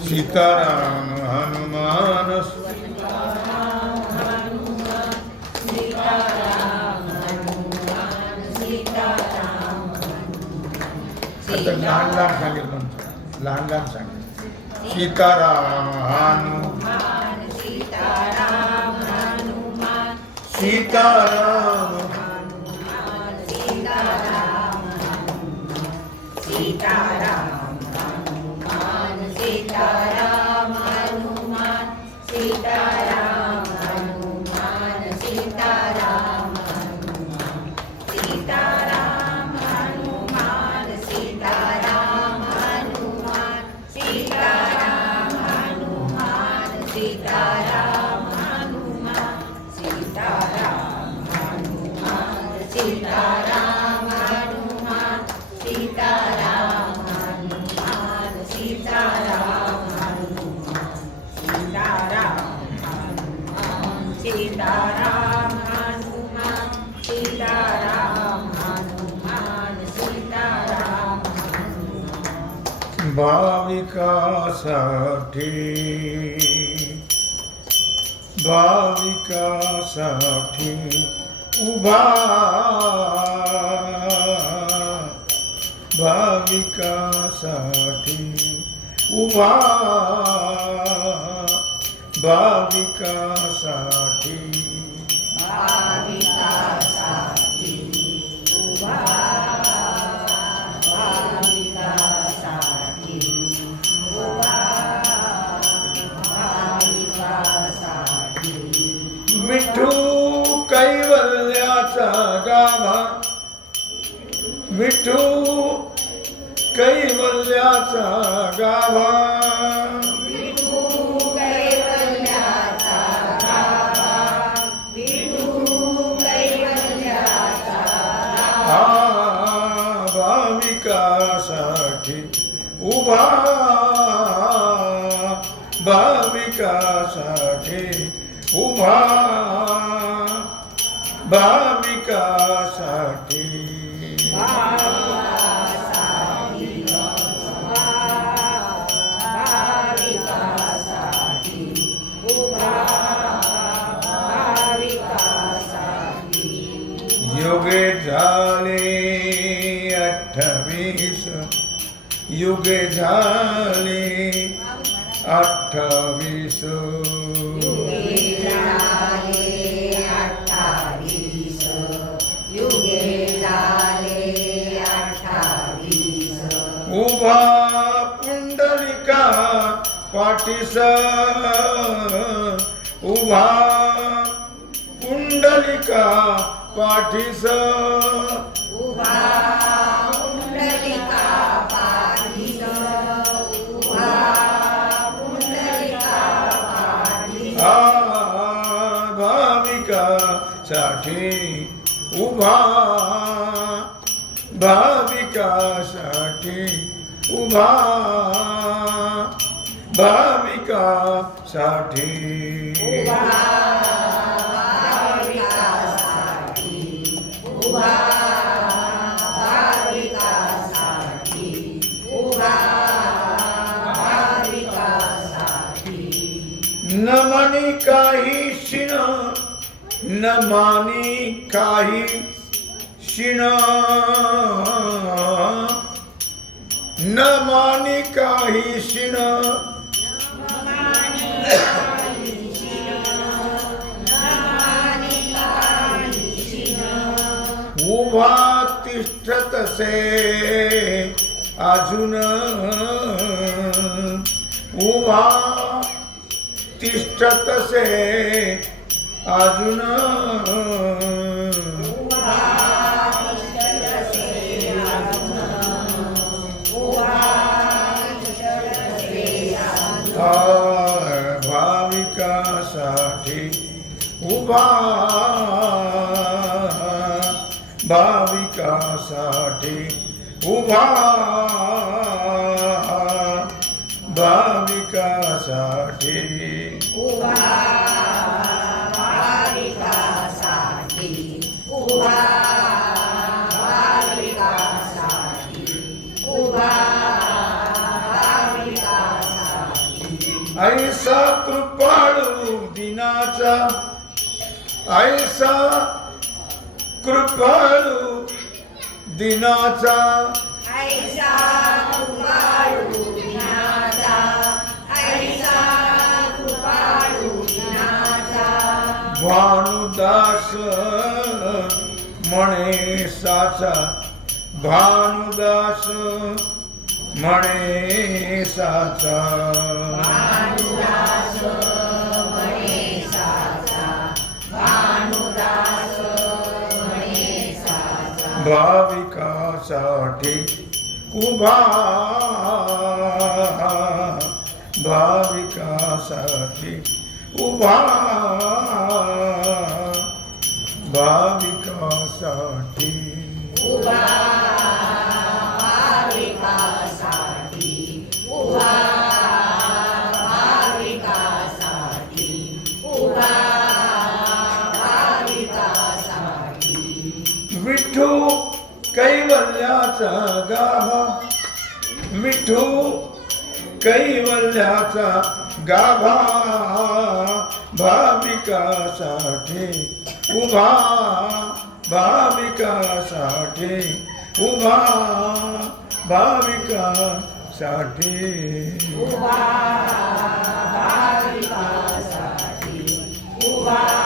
सीताराम हनुमान आता लहान लहान सांगेल पण लहान लहान सांगेल सीताराम हनु सीताराम सीताराम ตาด भाविकासाठी. भाविकासाठी उभा. भाविकासाठी उभा. भाविकासाठी. भाविकासाठी. विठू कैवल्याचा गावा गाभा भाविकासाठी उभा. भाविकासाठी उभा. भा युगे झाले अठ्ठावीस युगे झाले अठ्ठावीस उभा पुंडलिका पाठीस उभा पुंडलिका पाठीस उभा पुंडलिका पाठीस उभा पुंडलिका पाठीस भाविका साठी. उभा उभा भाविकासाठी उभा भाविकासाठी. उभा भाविकासाठी. उभा भाविकासाठी. न मानी काही शिण न मानी काही शिण न मानी काही शिण उभा तिष्ठतसे अजून. उभा तिष्ठतसे अजून. उभा भाविकासाठी उभा भाविकासाठी ऐसा कृपाळू दिनाचा ऐसा कृपाळू दिनाचा. ऐसा कृपाळू दिनाचा. ऐसा कृपाळू दिनाचा. भानुदास म्हणे साचा भानुदास म्हणे साचा भानुदास भाविकासाठी उभा भाविकासाठी उभा भाविकासाठी उभा विठू कैवल्याचा गाभा. विठू कैवल्याचा गाभा. भाविकासाठी उभा. भाविकासाठी उभा. भाविकासाठी. उभा. भाविकासाठी उभा.